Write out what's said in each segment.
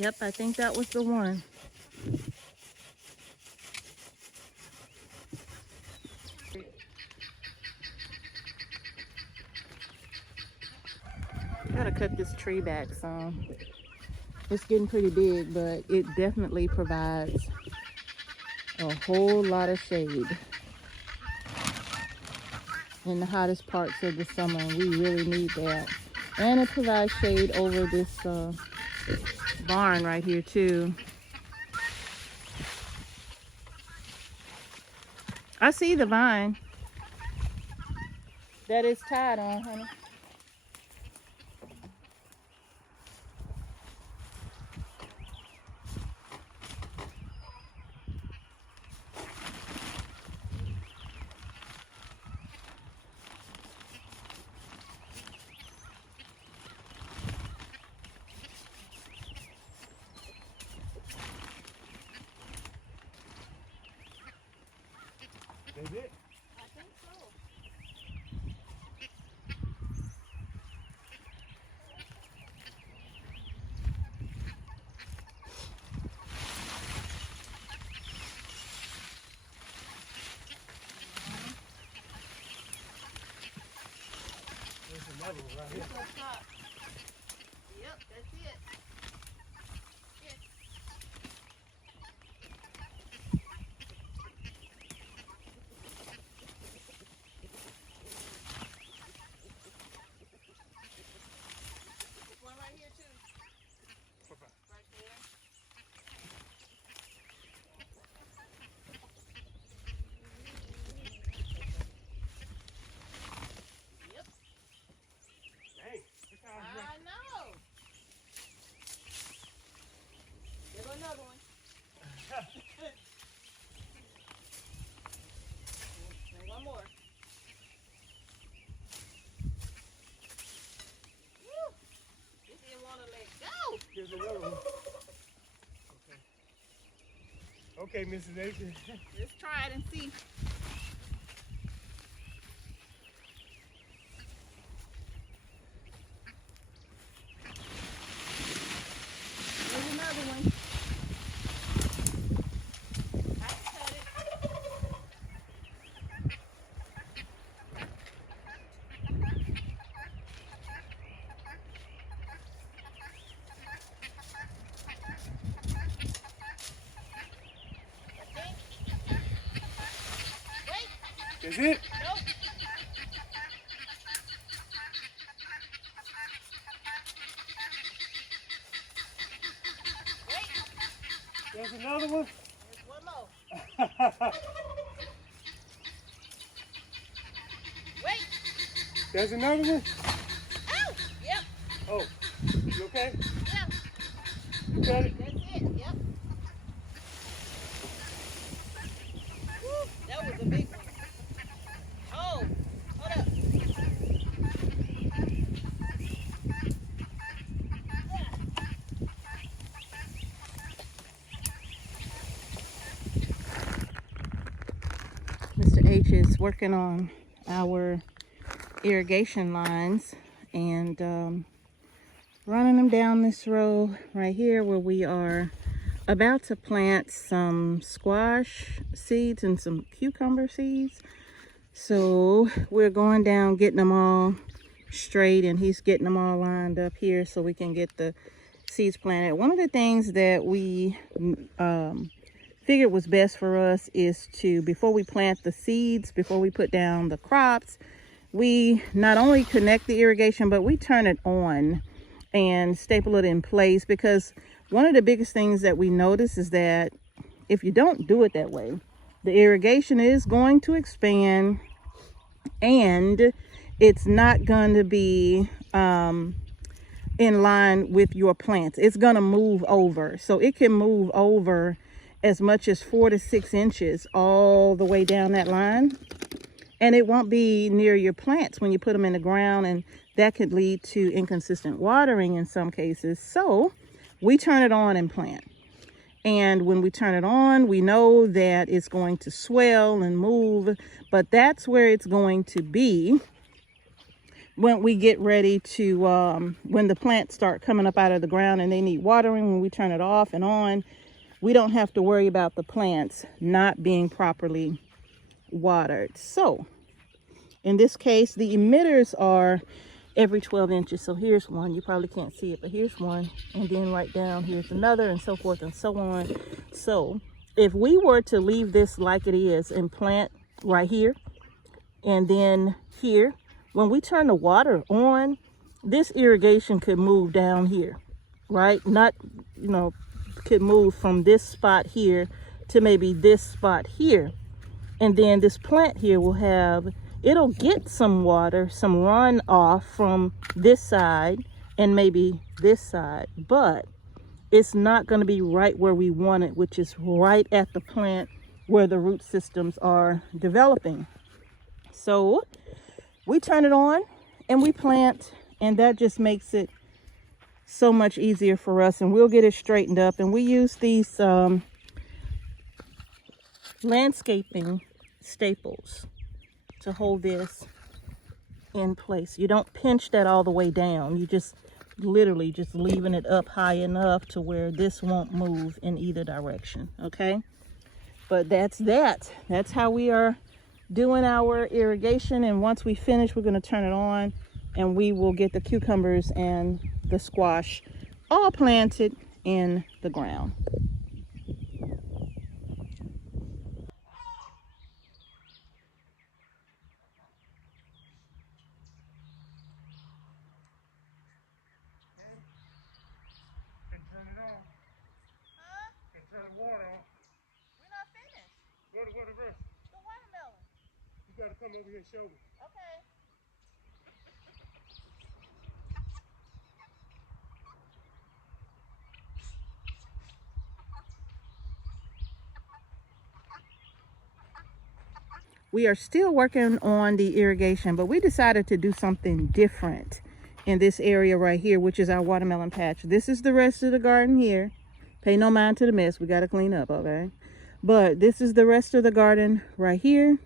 Yep, I think that was the one. Gotta cut this tree back some. It's getting pretty big, but it definitely provides a whole lot of shade in the hottest parts of the summer, and we really need that. And it provides shade over this barn right here too. I see the vine that is tied on, honey. Is it? I think so. There's another one right here. Yep, that's it. One right here too. Right there. Yep. Dang, look how it's I know. There go another one. And one more. Woo! It didn't want to let go. Here's another one. Okay, Mrs. H. Let's try it and see. There's another one. I can cut it. Is it? Nope. There's another one. There's one more. Wait. There's another one. Oh, yep. Oh, you okay? Yeah. You got it? That's it. Yep. Woo, that was a big one. Oh, hold up. Mr. H is working on our irrigation lines and running them down this row right here where we are about to plant some squash seeds and some cucumber seeds. So we're going down, getting them all straight, and he's getting them all lined up here so we can get the seeds planted. One of the things that we figured was best for us is to, before we plant the seeds, before we put down the crops, we not only connect the irrigation, but we turn it on and staple it in place, because one of the biggest things that we notice is that if you don't do it that way, the irrigation is going to expand and it's not going to be in line with your plants. It's going to move over. So it can move over as much as 4 to 6 inches all the way down that line. And it won't be near your plants when you put them in the ground, and that could lead to inconsistent watering in some cases. So we turn it on and plant. And when we turn it on, we know that it's going to swell and move, but that's where it's going to be when we get ready to, when the plants start coming up out of the ground and they need watering, when we turn it off and on, we don't have to worry about the plants not being properly watered. So in this case, the emitters are every 12 inches. So here's one, you probably can't see it, but here's one, and then right down here's another, and so forth and so on. So if we were to leave this like it is and plant right here and then here, when we turn the water on, this irrigation could move down here, right? Not, you know, could move from this spot here to maybe this spot here. And then this plant here will have, it'll get some water, some runoff from this side and maybe this side, but it's not going to be right where we want it, which is right at the plant where the root systems are developing. So we turn it on and we plant, and that just makes it so much easier for us, and we'll get it straightened up. And we use these landscaping staples to hold this in place. You don't pinch that all the way down. You just literally just leaving it up high enough to where this won't move in either direction. Okay, but that's how we are doing our irrigation. And once we finish, we're going to turn it on and we will get the cucumbers and the squash all planted in the ground. And turn it on. Huh? And turn the water on. We're not finished. Go to the rest. The watermelon. You gotta come over here and show me. Okay. We are still working on the irrigation, but we decided to do something different in this area right here, which is our watermelon patch. This is the rest of the garden here. Pay no mind to the mess. We got to clean up, okay? But this is the rest of the garden right here.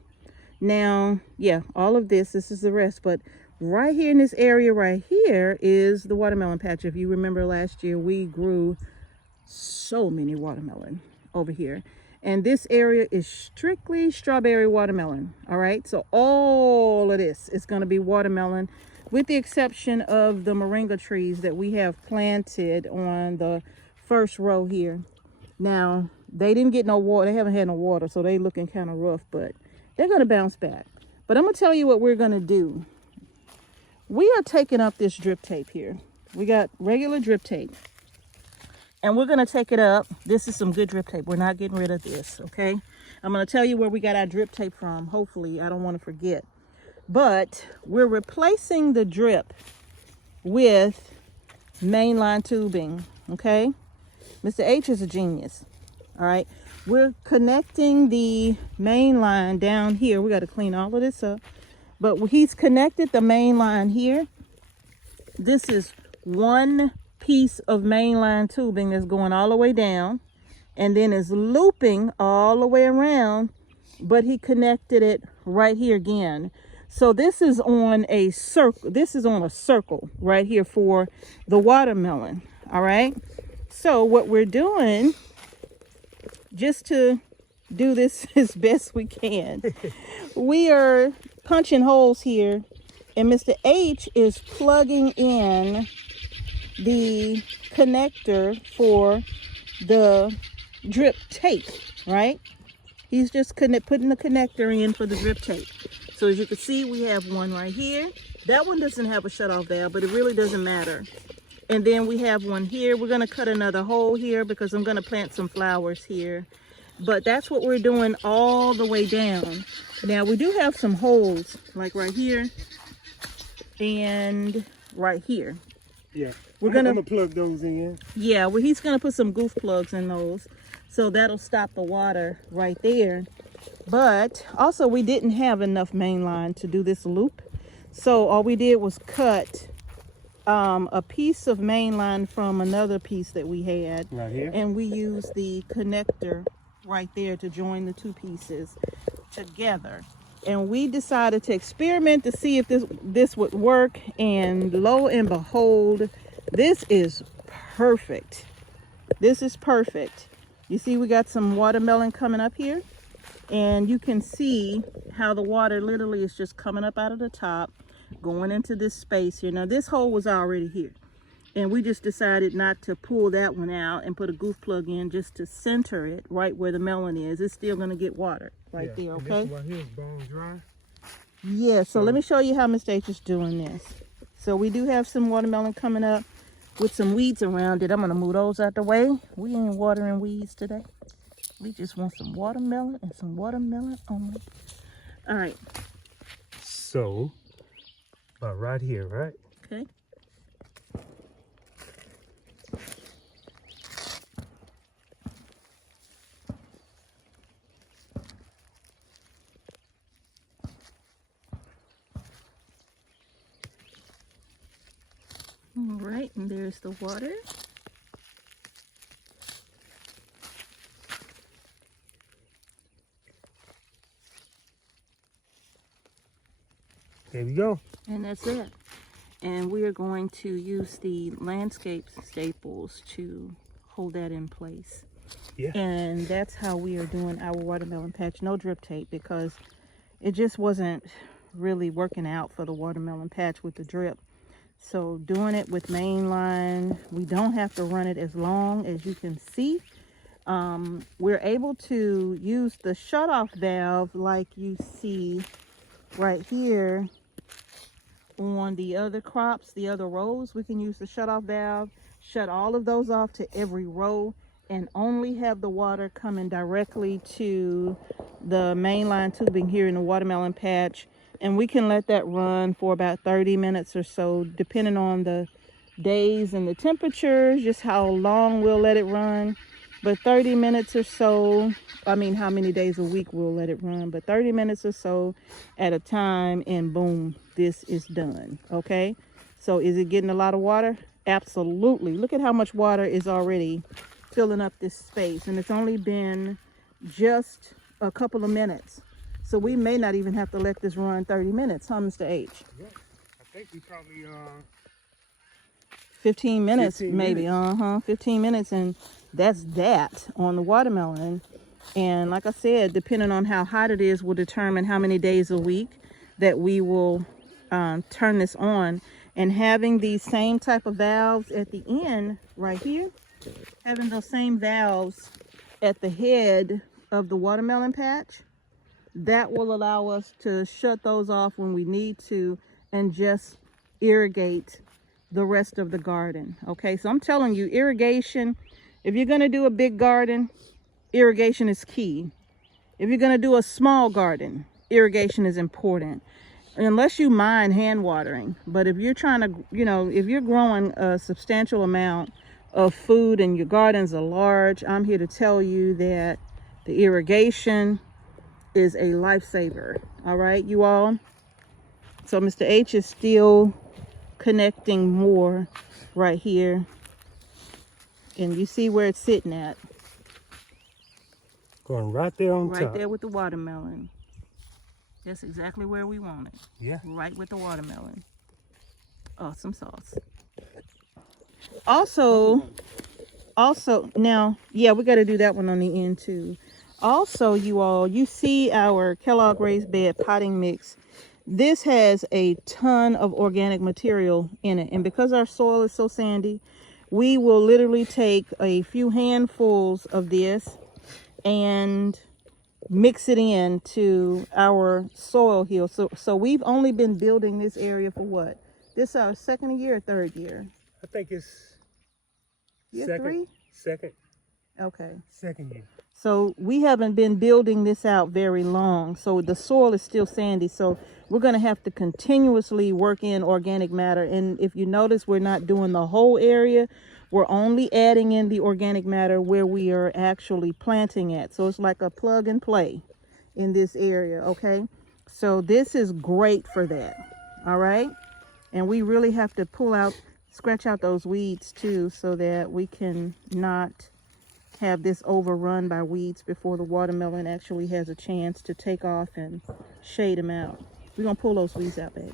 Now, yeah, all of this is the rest. But right here in this area right here is the watermelon patch. If you remember last year, we grew so many watermelon over here. And this area is strictly strawberry watermelon. All right, so all of this is going to be watermelon, with the exception of the moringa trees that we have planted on the first row here. Now, they didn't get no water. They haven't had no water, so they looking kind of rough, but they're going to bounce back. But I'm going to tell you what we're going to do. We are taking up this drip tape here. We got regular drip tape. And we're going to take it up. This is some good drip tape. We're not getting rid of this, okay? I'm going to tell you where we got our drip tape from. Hopefully, I don't want to forget. But we're replacing the drip with mainline tubing, okay? Mr. H is a genius, all right? We're connecting the main line down here. We got to clean all of this up. But he's connected the main line here. This is one piece of mainline tubing that's going all the way down, and then is looping all the way around, but he connected it right here again. So this is on a circle. This is on a circle right here for the watermelon. All right. So what we're doing, just to do this as best we can, we are punching holes here, and Mr. H is plugging in the connector for the drip tape, right? He's just putting the connector in for the drip tape. So as you can see, we have one right here. That one doesn't have a shutoff valve, but it really doesn't matter. And then we have one here. We're going to cut another hole here because I'm going to plant some flowers here. But that's what we're doing all the way down. Now we do have some holes like right here and right here. Yeah, I'm gonna plug those in. Yeah, well, he's gonna put some goof plugs in those, so that'll stop the water right there. But also, we didn't have enough main line to do this loop, so all we did was cut a piece of main line from another piece that we had Right here. and we used the connector right there to join the two pieces together. And we decided to experiment to see if this would work, and lo and behold, this is perfect. This is perfect. You see we got some watermelon coming up here, and you can see how the water literally is just coming up out of the top, going into this space here. Now this hole was already here, and we just decided not to pull that one out and put a goof plug in, just to center it right where the melon is. It's still going to get water right there, okay? This one right here is bone dry. Yeah, so let me show you how Mr. H is doing this. So we do have some watermelon coming up with some weeds around it. I'm going to move those out the way. We ain't watering weeds today. We just want some watermelon and some watermelon only. All right. So, about right here, right? Okay. All right, and there's the water. There we go. And that's it. And we are going to use the landscape staples to hold that in place. Yeah. And that's how we are doing our watermelon patch. No drip tape, because it just wasn't really working out for the watermelon patch with the drip. So doing it with main line, we don't have to run it as long, as you can see. We're able to use the shutoff valve like you see right here on the other crops, the other rows. We can use the shutoff valve, shut all of those off to every row, and only have the water coming directly to the mainline tubing here in the watermelon patch. And we can let that run for about 30 minutes or so, depending on the days and the temperatures, just how long we'll let it run. But 30 minutes or so, I mean, how many days a week we'll let it run, but 30 minutes or so at a time, and boom, this is done. Okay, so is it getting a lot of water? Absolutely. Look at how much water is already filling up this space, and it's only been just a couple of minutes. So we may not even have to let this run 30 minutes, huh, Mr. H? Yeah. I think we probably 15 minutes 15 maybe. minutes. 15 minutes, and that's that on the watermelon. And like I said, depending on how hot it is will determine how many days a week that we will turn this on. And having these same type of valves at the end right here, having those same valves at the head of the watermelon patch, that will allow us to shut those off when we need to and just irrigate the rest of the garden. Okay, so I'm telling you, irrigation, if you're going to do a big garden, irrigation is key. If you're going to do a small garden, irrigation is important, unless you mind hand watering. But if you're trying to, if you're growing a substantial amount of food and your gardens are large, I'm here to tell you that the irrigation is a lifesaver. All right, you all. So Mr. H is still connecting more right here, and you see where it's sitting at. going right there on top. Right there with the watermelon. That's exactly where we want it. Yeah. Right with the watermelon. Awesome sauce. Also, now, yeah, we got to do that one on the end too. Also, you all, you see our Kellogg raised bed potting mix. This has a ton of organic material in it. And because our soil is so sandy, we will literally take a few handfuls of this and mix it into our soil here. So we've only been building this area for what? This is our second year or third year? I think it's Year second, three? Second. Okay. Second year. So we haven't been building this out very long. So the soil is still sandy. So we're going to have to continuously work in organic matter. And if you notice, we're not doing the whole area. We're only adding in the organic matter where we are actually planting at. So it's like a plug and play in this area. Okay. So this is great for that. All right. And we really have to scratch out those weeds too, so that we can not have this overrun by weeds before the watermelon actually has a chance to take off and shade them out. We're gonna pull those weeds out, babe.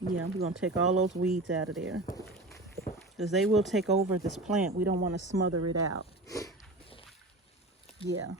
Yeah, we're gonna take all those weeds out of there, because they will take over this plant. We don't want to smother it out. Yeah.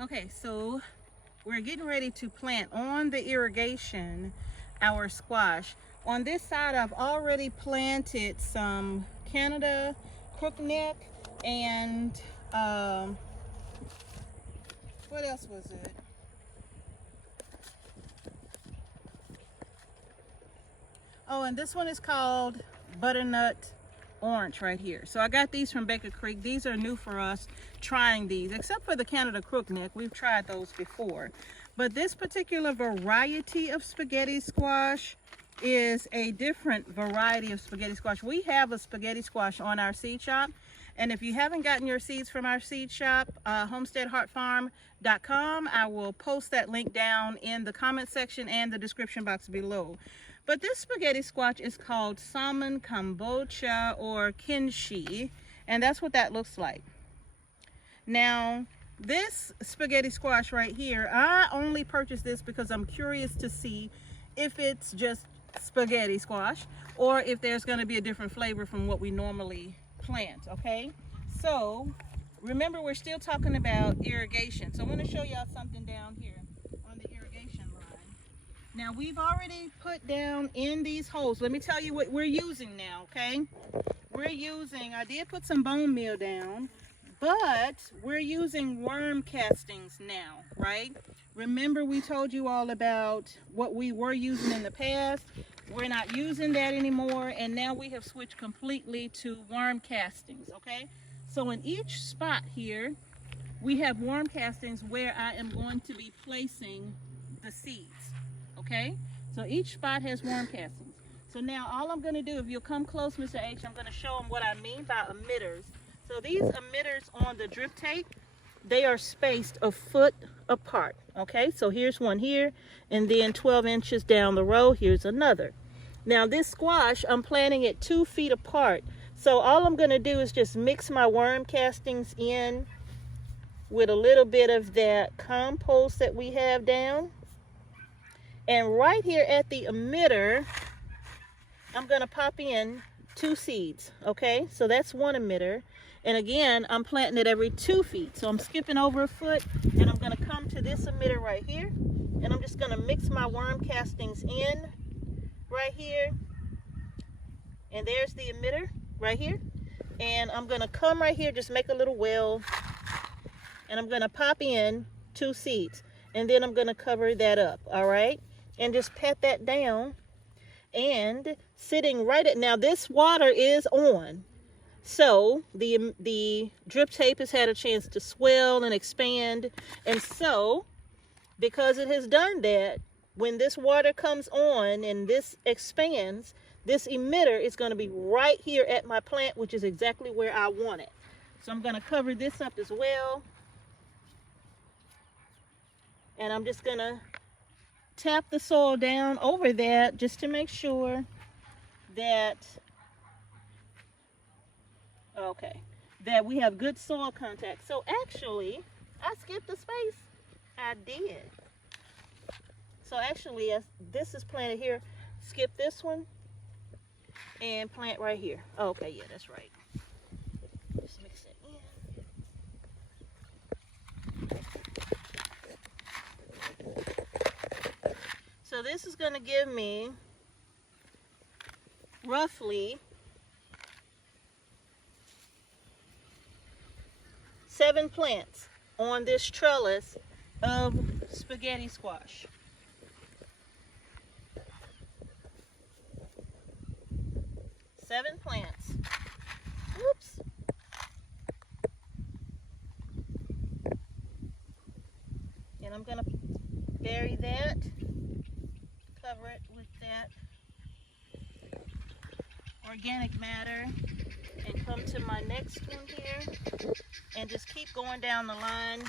Okay, so we're getting ready to plant on the irrigation our squash. On this side, I've already planted some Canada crookneck and what else was it? Oh, and this one is called butternut orange right here. So I got these from Baker Creek. These are new for us, trying these, except for the Canada crookneck. We've tried those before. But this particular variety of spaghetti squash is a different variety of spaghetti squash. We have a spaghetti squash on our seed shop. And if you haven't gotten your seeds from our seed shop, homesteadheartfarm.com, I will post that link down in the comment section and the description box below. But this spaghetti squash is called salmon kombucha or kimchi, and that's what that looks like. Now, this spaghetti squash right here, I only purchased this because I'm curious to see if it's just spaghetti squash or if there's going to be a different flavor from what we normally plant, okay? So, remember, we're still talking about irrigation. So I'm going to show y'all something down here on the irrigation line. Now, we've already put down in these holes. Let me tell you what we're using now, okay? We're using, I did put some bone meal down, but we're using worm castings now, right? Remember, we told you all about what we were using in the past. We're not using that anymore, and now we have switched completely to worm castings, okay? So in each spot here, we have worm castings where I am going to be placing the seeds. Okay, so each spot has worm castings. So now all I'm going to do, if you'll come close, Mr. H, I'm going to show them what I mean by emitters. So these emitters on the drip tape, they are spaced a foot apart. Okay, so here's one here, and then 12 inches down the row, here's another. Now this squash, I'm planting it 2 feet apart. So all I'm going to do is just mix my worm castings in with a little bit of that compost that we have down. And right here at the emitter, I'm going to pop in 2 seeds, okay? So that's one emitter. And again, I'm planting it every 2 feet. So I'm skipping over a foot, and I'm going to come to this emitter right here. And I'm just going to mix my worm castings in right here. And there's the emitter right here. And I'm going to come right here, just make a little well. And I'm going to pop in 2 seeds. And then I'm going to cover that up, all right? And just pat that down, and sitting right at, now this water is on, so the drip tape has had a chance to swell and expand, and so because it has done that, when this water comes on and this expands, this emitter is going to be right here at my plant, which is exactly where I want it. So I'm going to cover this up as well, and I'm just going to tap the soil down over that just to make sure that, okay, that we have good soil contact. So actually, I skipped a space. I did. So actually, this is planted here. Skip this one and plant right here. Okay, yeah, that's right. Just mix it in. So this is going to give me roughly 7 plants on this trellis of spaghetti squash. Seven plants. Whoops. And I'm going to bury that, cover it with that organic matter, and come to my next one here and just keep going down the line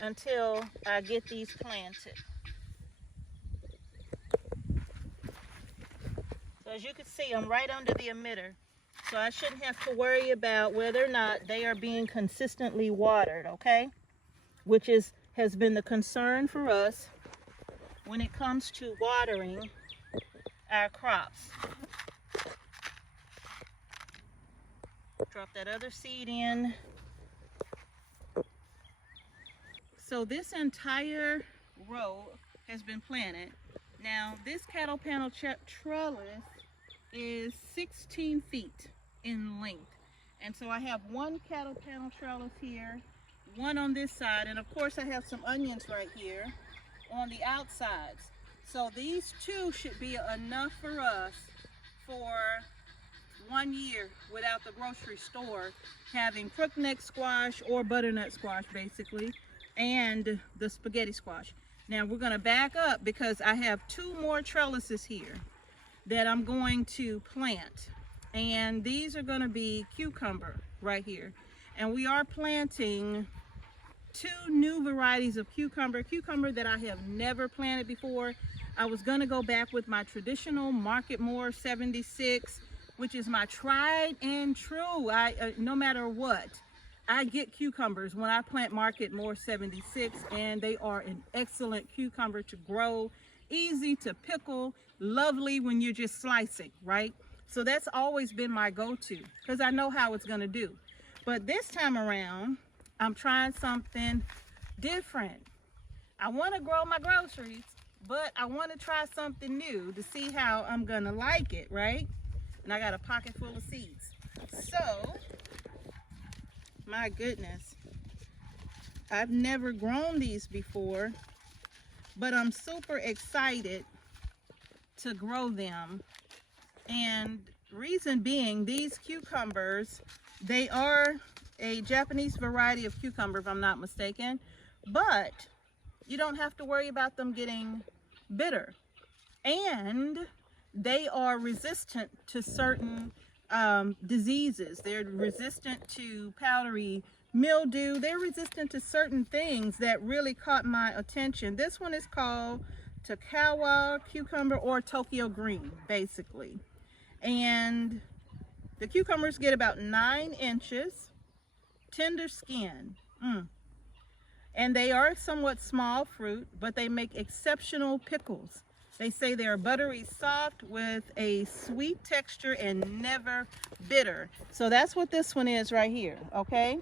until I get these planted. So as you can see, I'm right under the emitter, so I shouldn't have to worry about whether or not they are being consistently watered, okay? Which has been the concern for us when it comes to watering our crops. Drop that other seed in. So this entire row has been planted. Now this cattle panel trellis is 16 feet in length. And so I have one cattle panel trellis here, one on this side, and of course I have some onions right here on the outsides. So these two should be enough for us for 1 year without the grocery store having crookneck squash or butternut squash basically, and the spaghetti squash. Now we're going to back up because I have 2 more trellises here that I'm going to plant, and these are going to be cucumber right here, and we are planting 2 new varieties of cucumber that I have never planted before. I was going to go back with my traditional Market More 76, which is my tried and true. No matter what, I get cucumbers when I plant Market More 76, and they are an excellent cucumber to grow, easy to pickle, lovely when you're just slicing, right? So that's always been my go-to because I know how it's going to do. But this time around, I'm trying something different. I want to grow my groceries, but I want to try something new to see how I'm going to like it, right? And I got a pocket full of seeds. So, my goodness, I've never grown these before, but I'm super excited to grow them. And reason being, these cucumbers, they are a Japanese variety of cucumber, if I'm not mistaken, but you don't have to worry about them getting bitter. And they are resistant to certain diseases. They're resistant to powdery mildew. They're resistant to certain things that really caught my attention. This one is called Takawa cucumber, or Tokyo green, basically. And the cucumbers get about 9 inches, tender skin. And they are somewhat small fruit, but they make exceptional pickles. They say they are buttery soft with a sweet texture and never bitter. So that's what this one is right here, okay?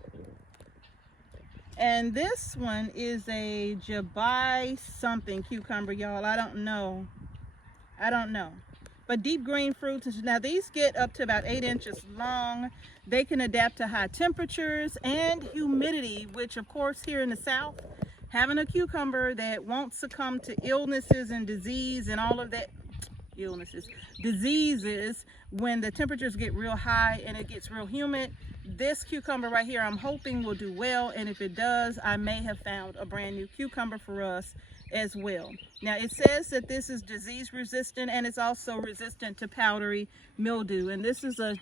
And this one is a Jabai something cucumber, y'all. I don't know. But deep green fruits. Now these get up to about 8 inches long. They can adapt to high temperatures and humidity, which of course here in the South, having a cucumber that won't succumb to illnesses and disease and all of that, diseases when the temperatures get real high and it gets real humid, this cucumber right here I'm hoping will do well. And if it does, I may have found a brand new cucumber for us as well. Now it says that this is disease resistant, and it's also resistant to powdery mildew, and this is a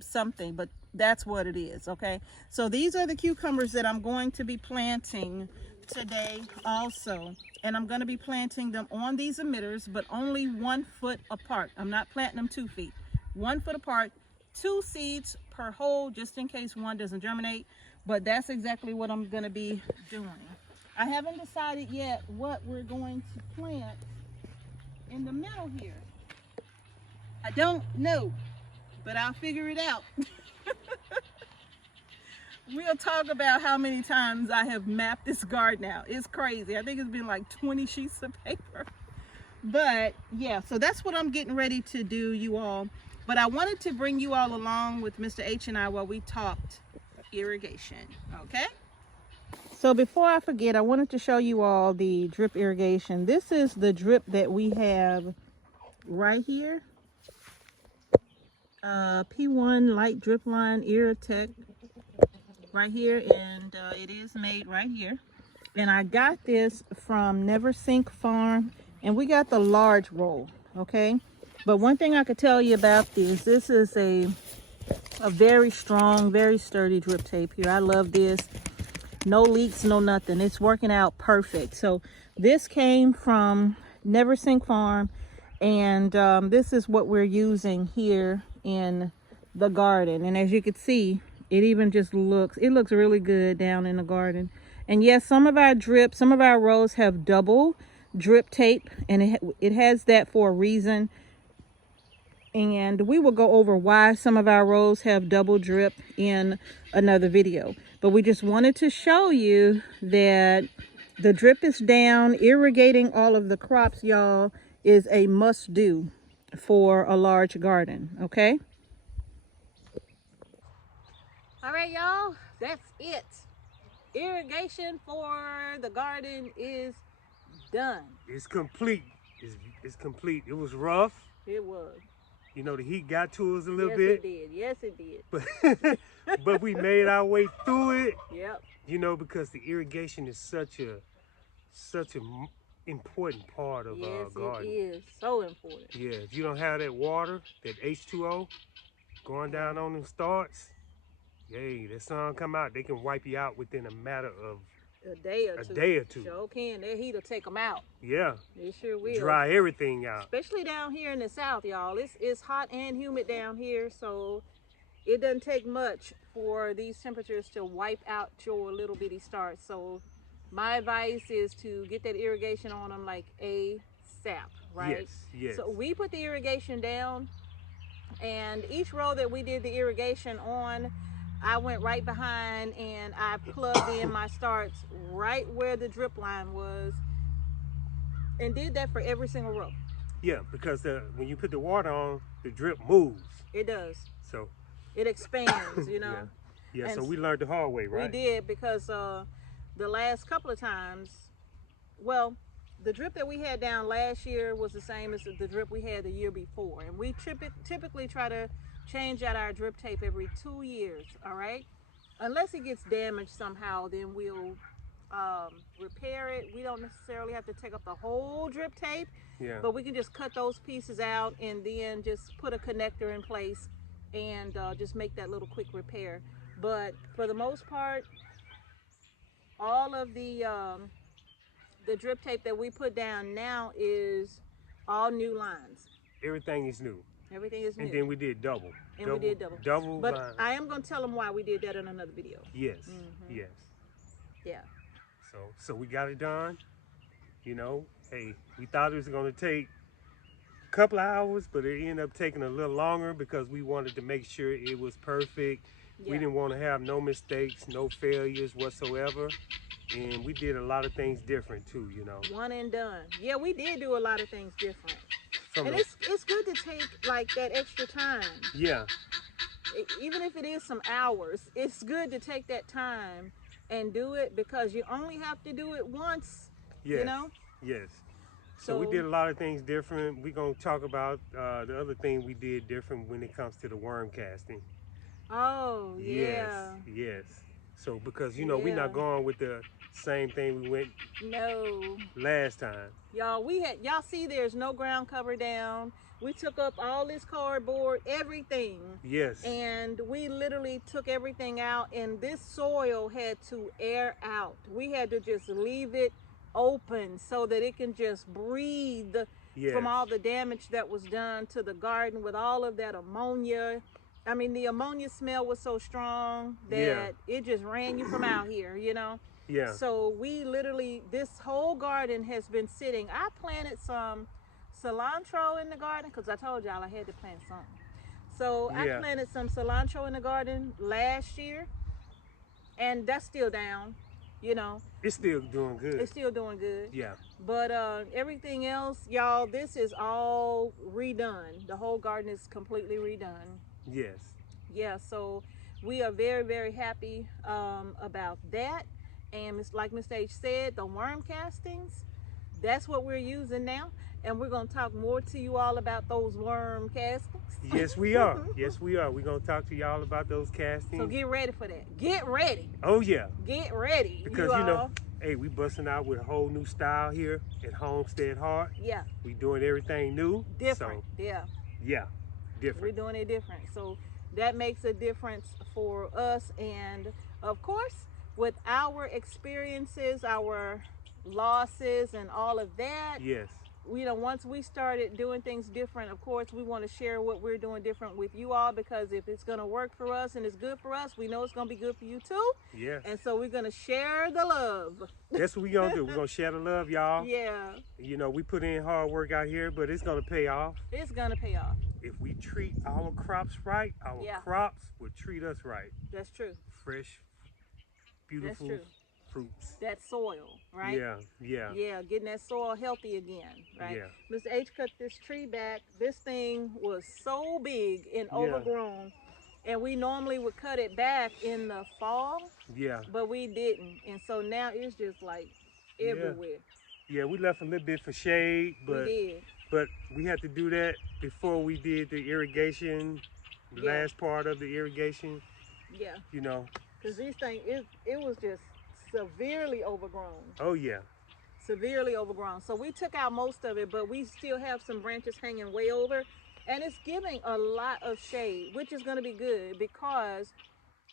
something, but that's what it is, okay? So these are the cucumbers that I'm going to be planting today also, and I'm going to be planting them on these emitters, but only 1 foot apart. I'm not planting them 2 feet. 1 foot apart, 2 seeds per hole, just in case one doesn't germinate, but that's exactly what I'm going to be doing. I haven't decided yet what we're going to plant in the middle here. I don't know, but I'll figure it out. we'll talk about how many times I have mapped this garden out. It's crazy. I think it's been like 20 sheets of paper. But yeah, so that's what I'm getting ready to do, you all. But I wanted to bring you all along with Mr. H and I while we talked irrigation, okay? So before I forget, I wanted to show you all the drip irrigation. This is the drip that we have right here. P1 light drip line Irritech right here, and it is made right here. And I got this from Never Sink Farm, and we got the large roll, okay? But one thing I could tell you about this is a very strong, very sturdy drip tape here. I love this. No leaks, no nothing. It's working out perfect. So this came from Never Sink Farm, and this is what we're using here in the garden. And as you can see, it even just looks really good down in the garden. And yes, some of our rows have double drip tape, and it has that for a reason. And we will go over why some of our rows have double drip in another video. But we just wanted to show you that the drip is down. Irrigating all of the crops, y'all, is a must do for a large garden, okay? All right, y'all, that's it. Irrigation for the garden is done. It's complete. It's complete. It was rough. It was. You know, the heat got to us a little Yes, bit. it did. Yes, it did. But we made our way through it. Yep. You know, because the irrigation is such a important part of our garden. Yes, it is. So important. Yeah, if you don't have that water, that H2O going down on them starts, yay, that sun come out, they can wipe you out within a matter of a day or two. Sure can. That heat will take them out. Yeah. It sure will. Dry everything out. Especially down here in the south, y'all. It's hot and humid down here, so it doesn't take much for these temperatures to wipe out your little bitty starts. So my advice is to get that irrigation on them like ASAP, right? Yes, yes. So we put the irrigation down, and each row that we did the irrigation on, I went right behind and I plugged in my starts right where the drip line was, and did that for every single row. Yeah, because when you put the water on, the drip moves. It does. So it expands, you know. Yeah, so we learned the hard way, right? We did, because the last couple of times, well, the drip that we had down last year was the same as the drip we had the year before. And we typically try to change out our drip tape every 2 years, all right? Unless it gets damaged somehow, then we'll repair it. We don't necessarily have to take up the whole drip tape, but we can just cut those pieces out and then just put a connector in place and just make that little quick repair. But for the most part, all of the drip tape that we put down now is all new lines. Everything is new. Everything is new. And then we did double. And we did double. Double but line. I am going to tell them why we did that in another video. Yes, yes. Yeah. So we got it done. You know, hey, we thought it was going to take a couple of hours, but it ended up taking a little longer because we wanted to make sure it was perfect. Yeah. We didn't want to have no mistakes, no failures whatsoever. And we did a lot of things different too, you know. One and done. Yeah, we did do a lot of things different. And it's good to take like that extra time. Yeah. Even if it is some hours, it's good to take that time and do it, because you only have to do it once, yes. You know? Yes. So we did a lot of things different. We're going to talk about the other thing we did different when it comes to the worm casting. Oh, yeah. Yes, yes. So because, you know, we're not going with the same thing we went last time. Y'all see there's no ground cover down. We took up all this cardboard, everything. Yes. And we literally took everything out, and this soil had to air out. We had to just leave it open so that it can just breathe from all the damage that was done to the garden with all of that ammonia. I mean, the ammonia smell was so strong that it just ran you from out here, you know? Yeah. So we literally, this whole garden has been sitting. I planted some cilantro in the garden because I told y'all I had to plant something. So I planted some cilantro in the garden last year. and that's still down, you know. It's still doing good. It's still doing good. Yeah. But everything else, y'all, this is all redone. The whole garden is completely redone. Yes. Yeah, so we are very, very happy about that. And like Mr. H said, the worm castings, that's what we're using now. And we're going to talk more to you all about those worm castings. Yes, we are. Yes, we are. We're going to talk to y'all about those castings. So get ready for that. Get ready. Oh, yeah. Get ready. Because, you know, hey, we busting out with a whole new style here at Homestead Heart. Yeah. We doing everything new. Different. So, yeah. Yeah. Different. We're doing it different. So that makes a difference for us. And of course, with our experiences, our losses, and all of that. Yes. You know, once we started doing things different, of course, we want to share what we're doing different with you all, because if it's going to work for us and it's good for us, we know it's going to be good for you too. Yes. And so we're going to share the love. That's what we're going to do. We're going to share the love, y'all. Yeah. You know, we put in hard work out here, but it's going to pay off. It's going to pay off. If we treat our crops right, our crops will treat us right. That's true. Fresh, beautiful fruits. That soil, right? Yeah, yeah. Yeah, getting that soil healthy again, right? Yeah. Mr. H cut this tree back. This thing was so big and overgrown. And we normally would cut it back in the fall. Yeah. But we didn't. And so now it's just like everywhere. Yeah, we left a little bit for shade, but we did. But we had to do that before we did the irrigation, the last part of the irrigation. Yeah. You know. Because these things, it was just severely overgrown. Oh, yeah. Severely overgrown. So we took out most of it, but we still have some branches hanging way over. And it's giving a lot of shade, which is going to be good, because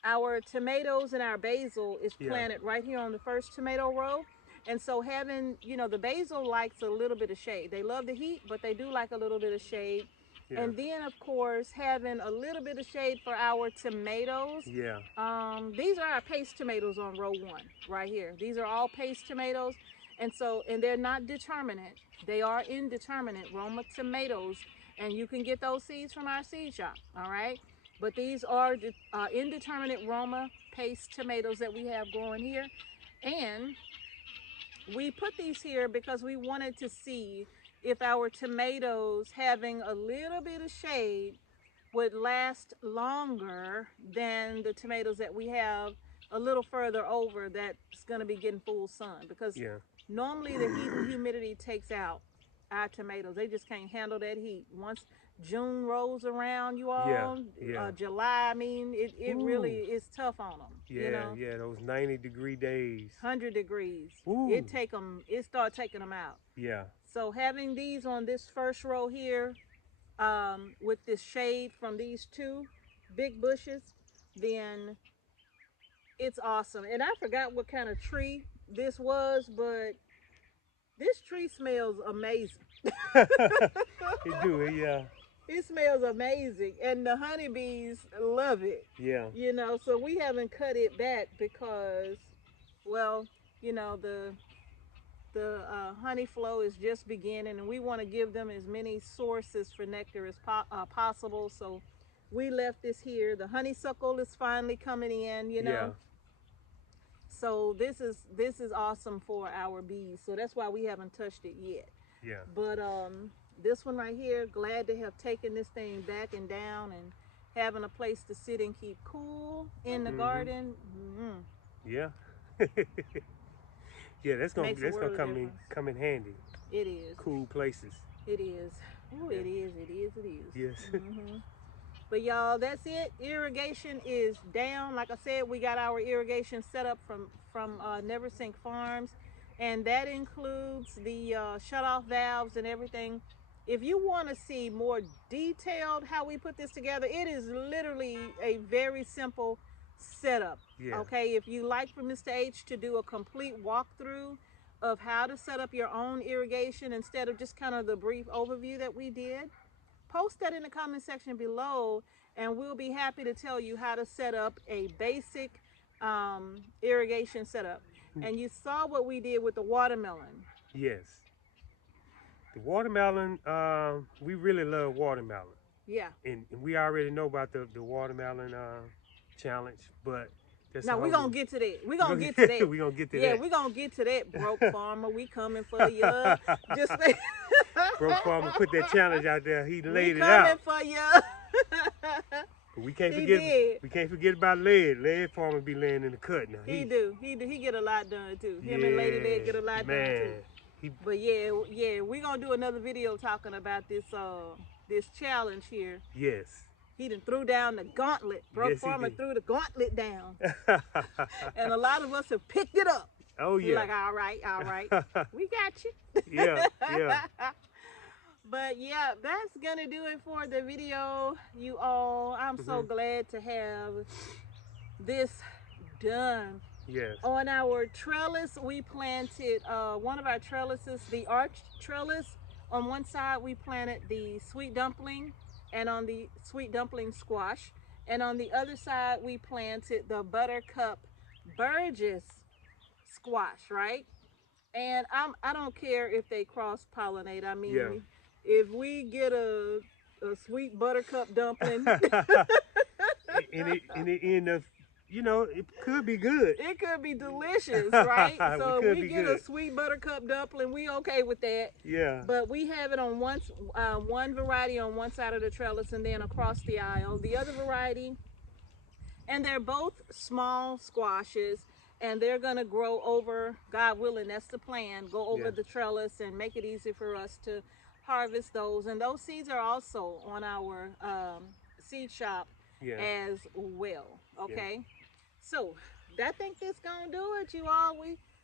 our tomatoes and our basil is planted right here on the first tomato row. And so having, you know, the basil likes a little bit of shade. They love the heat, but they do like a little bit of shade. Yeah. And then, of course, having a little bit of shade for our tomatoes. Yeah. These are our paste tomatoes on row 1 right here. These are all paste tomatoes. And so, and they're not determinate. They are indeterminate Roma tomatoes. And you can get those seeds from our seed shop, all right? But these are indeterminate Roma paste tomatoes that we have growing here. And we put these here because we wanted to see if our tomatoes having a little bit of shade would last longer than the tomatoes that we have a little further over that's going to be getting full sun. Because normally the heat and humidity takes out our tomatoes. They just can't handle that heat. Once June rolls around, you all, July, I mean, it really is tough on them. Yeah, you know? Yeah, those 90-degree days. 100 degrees. Ooh. It start taking them out. Yeah. So having these on this first row here, with this shade from these 2 big bushes, then it's awesome. And I forgot what kind of tree this was, but this tree smells amazing. It do, yeah. It smells amazing, and the honeybees love it. Yeah. You know, so we haven't cut it back because, well, you know, the honey flow is just beginning, and we want to give them as many sources for nectar as possible. So we left this here. The honeysuckle is finally coming in, you know. Yeah. So this is awesome for our bees. So that's why we haven't touched it yet. Yeah. But this one right here, glad to have taken this thing back and down and having a place to sit and keep cool in the garden. Yeah. Yeah, that's gonna come in handy. It is. Cool places. It is. Ooh, it is. Yes. But y'all, that's it. Irrigation is down. Like I said, we got our irrigation set up from Never Sink Farms, and that includes the shut-off valves and everything. If you want to see more detailed how we put this together, it is literally a very simple setup. Yeah. Okay, if you like for Mr. H to do a complete walkthrough of how to set up your own irrigation instead of just kind of the brief overview that we did, post that in the comment section below, and we'll be happy to tell you how to set up a basic irrigation setup. And you saw what we did with the watermelon. Yes. The watermelon, we really love watermelon. Yeah. And we already know about the watermelon challenge, but That's No, all we're gonna get to that. We're gonna get to that. We're gonna get to Yeah, that. we're gonna get to that, broke farmer. We coming for you. Just Broke farmer put that challenge out there. He laid it we out. coming for you. But we can't He forget. did. We can't forget about lead. Lead farmer be laying in the cut now. He do. He get a lot done too. Him and Lady Leg get a lot done too. But yeah, we gonna do another video talking about this this challenge here. Yes. He done threw down the gauntlet. Broke farmer threw the gauntlet down. And a lot of us have picked it up. Oh yeah. We're like, all right, we got you. Yeah, yeah. But yeah, that's gonna do it for the video, you all. I'm so glad to have this done. Yes. On our trellis, we planted one of our trellises, the arch trellis. On one side, we planted the sweet dumpling, and on the sweet dumpling squash. And on the other side, we planted the buttercup Burgess squash, right? And I don't care if they cross pollinate. I mean, if we get a sweet buttercup dumpling, and it end up, you know, it could be good. it could be delicious, right? So could we be get good. a sweet buttercup dumpling, we okay with that. Yeah. But we have it on one variety on one side of the trellis, and then across the aisle the other variety. And they're both small squashes, and they're gonna grow over, God willing, that's the plan, go over the trellis and make it easy for us to harvest those. And those seeds are also on our seed shop as well. Okay, so I think that's gonna do it, you all.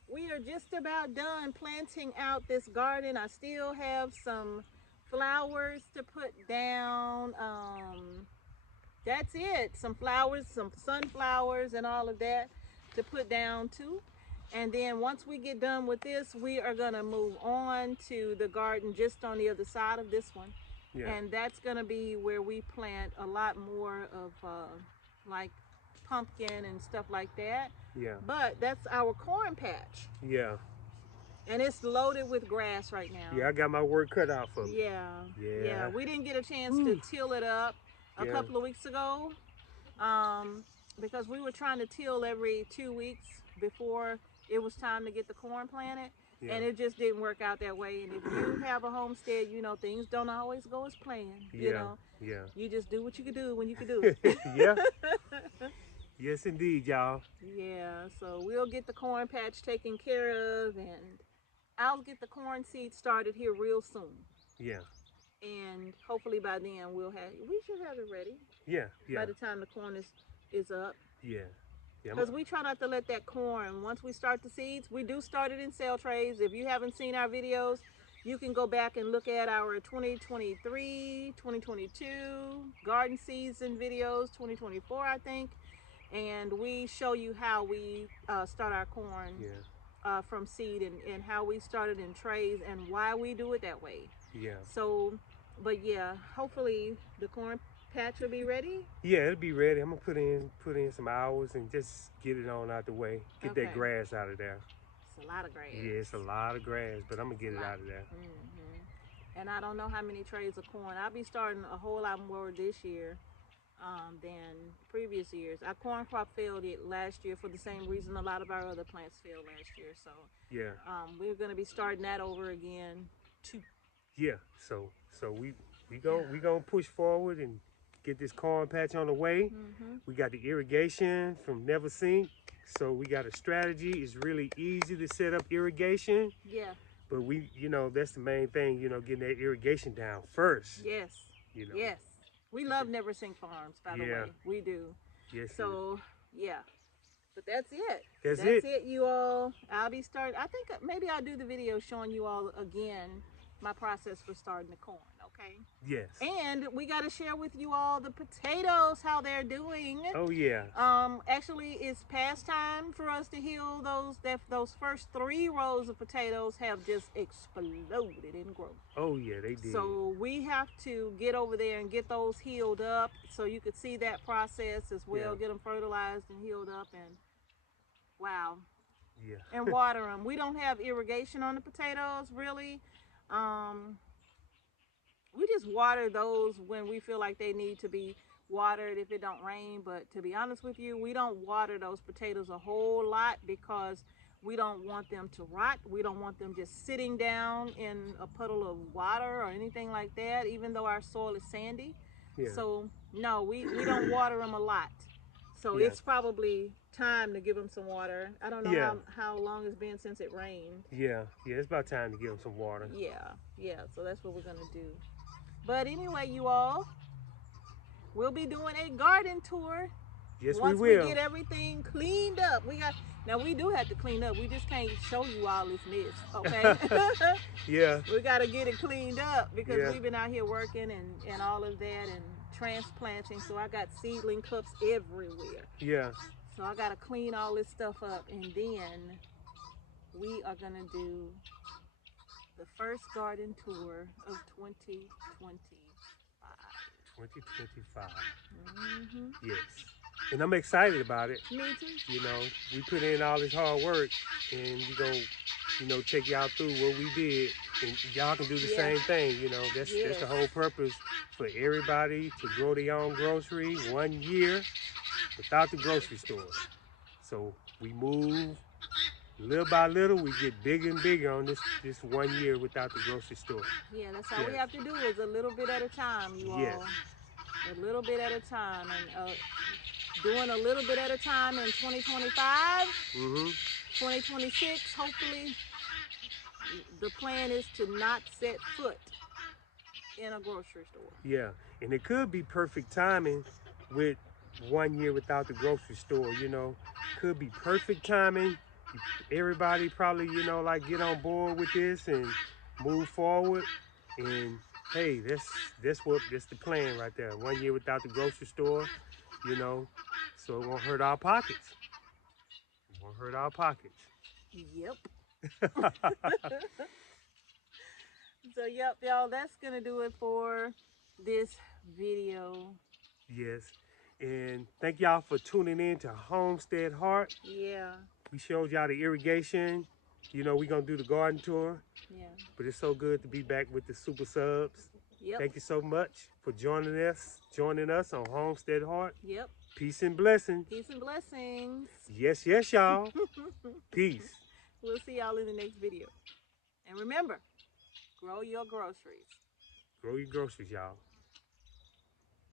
We are just about done planting out this garden. I still have some flowers to put down. That's it. Some flowers, some sunflowers and all of that to put down too. And then once we get done with this, we are gonna move on to the garden just on the other side of this one. And that's gonna be where we plant a lot more of like pumpkin and stuff like that. But that's our corn patch. And it's loaded with grass right now. I got my work cut out for me. Yeah. We didn't get a chance to till it up a couple of weeks ago because we were trying to till every 2 weeks before it was time to get the corn planted. And it just didn't work out that way. And if you have a homestead, you know things don't always go as planned. You know, you just do what you can do when you can do it. Yes, indeed, y'all. So we'll get the corn patch taken care of, and I'll get the corn seed started here real soon. And hopefully by then we should have it ready. By the time the corn is up. Because we try not to let that corn, once we start the seeds, we do start it in cell trays. If you haven't seen our videos, you can go back and look at our 2023, 2022 garden season videos, 2024 I think. And we show you how we start our corn from seed, and how we started in trays and why we do it that way. So, but yeah, hopefully the corn patch will be ready. It'll be ready. I'm gonna put in some hours and just get it on out the way. Get that grass out of there. It's a lot of grass. It's a lot of grass, but I'm gonna get it out of there. And I don't know how many trays of corn. I'll be starting a whole lot more this year than previous years. Our corn crop failed it last year for the same reason a lot of our other plants failed last year. So we're gonna be starting that over again too. So we gonna push forward and get this corn patch on the way. We got the irrigation from Never Sink, so we got a strategy. It's really easy to set up irrigation. But we, you know, that's the main thing, you know, getting that irrigation down first. You know. We love Never Sink Farms, by the way. We do. So but that's it. That's it, you all. I'll be starting. I think maybe I'll do the video showing you all again my process for starting the corn. Okay. And we got to share with you all the potatoes, how they're doing. Actually, it's past time for us to heal those first 3 rows of potatoes have just exploded in growth. They did. So we have to get over there and get those healed up, so you could see that process as well. Get them fertilized and healed up, and wow. And water them. We don't have irrigation on the potatoes really. We just water those when we feel like they need to be water it if it don't rain. But to be honest with you, we don't water those potatoes a whole lot because we don't want them to rot. We don't want them just sitting down in a puddle of water or anything like that, even though our soil is sandy. Yeah. So no, we don't water them a lot. So Yeah. it's probably time to give them some water. I don't know Yeah. how long it's been since it rained. Yeah, it's about time to give them some water. Yeah, so that's what we're gonna do. But anyway, you all, we'll be doing a garden tour Yes, once we we will. get everything cleaned up. Now we do have to clean up. We just can't show you all this mess, okay? Yeah. We got to get it cleaned up because Yeah. we've been out here working and all of that and transplanting. So I got seedling cups everywhere. Yeah. So I got to clean all this stuff up, and then we are going to do the first garden tour of 2025. 2025. Mm-hmm. Yes. And I'm excited about it. Me too. You know, we put in all this hard work and we're going to, take y'all through what we did. And y'all can do the same thing. That's the whole purpose for everybody to grow their own grocery 1 year without the grocery store. So we move little by little, we get bigger and bigger on this 1 year without the grocery store. Yeah, that's all we have to do is a little bit at a time, you all. A little bit at a time. And doing a little bit at a time in 2025, 2026, hopefully, the plan is to not set foot in a grocery store. Yeah, and it could be perfect timing with 1 year without the grocery store, Could be perfect timing. Everybody probably, get on board with this and move forward. And hey, that's the plan right there. 1 year without the grocery store, so it won't hurt our pockets. It won't hurt our pockets. Yep. So, yep, y'all, that's going to do it for this video. Yes. And thank y'all for tuning in to Homestead Heart. Yeah. We showed y'all the irrigation. We're going to do the garden tour. Yeah. But it's so good to be back with the super subs. Yep. Thank you so much for joining us on Homestead Heart. Yep. Peace and blessings. Peace and blessings. Yes, y'all. Peace. We'll see y'all in the next video. And remember, grow your groceries. Grow your groceries, y'all.